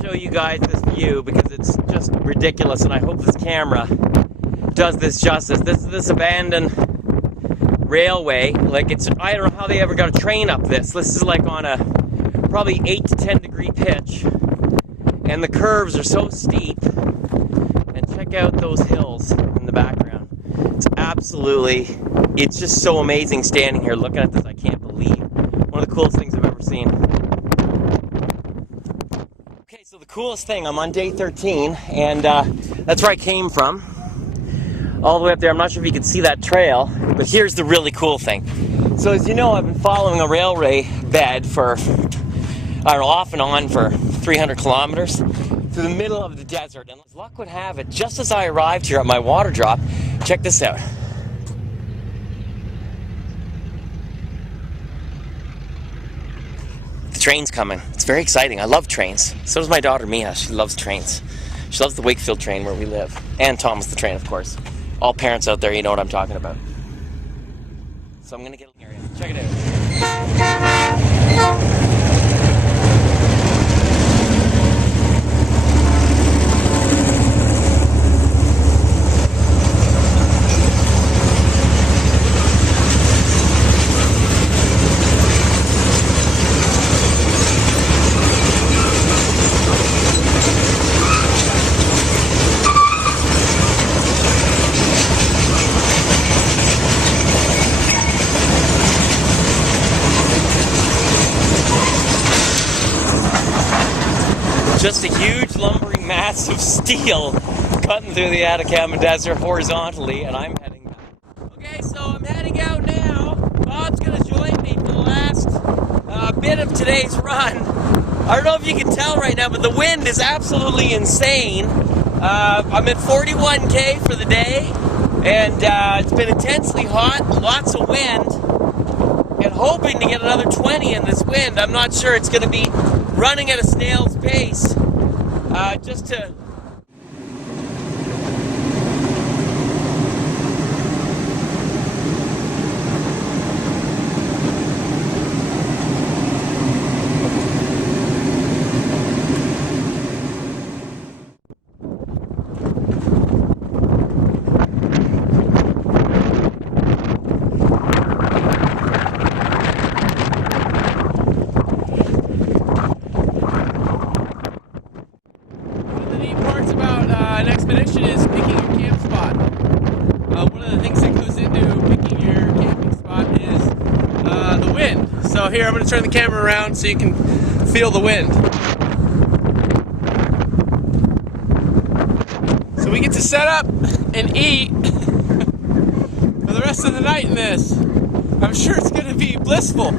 Show you guys this view because it's just ridiculous, and I hope this camera does this justice. This is this abandoned railway. Like, it's, I don't know how they ever got a train up this. This is like on a probably 8 to 10 degree pitch, and the curves are so steep. And check out those hills in the background. It's absolutely, it's just so amazing standing here looking at this. I can't believe. One of the coolest things I've ever seen. Okay, so the coolest thing, I'm on day 13, and that's where I came from. All the way up there. I'm not sure if you can see that trail, but here's the really cool thing. So as you know, I've been following a railway bed for, I don't know, off and on for 300 kilometers through the middle of the desert. And as luck would have it, just as I arrived here at my water drop, check this out. The train's coming. It's very exciting. I love trains. So does my daughter Mia. She loves trains. She loves the Wakefield train where we live. And Thomas the train, of course. All parents out there, you know what I'm talking about. So I'm gonna get an area. Check it out. Just a huge lumbering mass of steel cutting through the Atacama Desert horizontally, and I'm heading back. Okay, so I'm heading out now. Bob's going to join me for the last bit of today's run. I don't know if you can tell right now, but the wind is absolutely insane. I'm at 41K for the day, and it's been intensely hot, lots of wind, and hoping to get another 20 in this wind. I'm not sure it's going to be running at a snail's pace, just to... is picking your camp spot. One of the things that goes into picking your camping spot is the wind. So here, I'm going to turn the camera around so you can feel the wind. So we get to set up and eat for the rest of the night in this. I'm sure it's going to be blissful.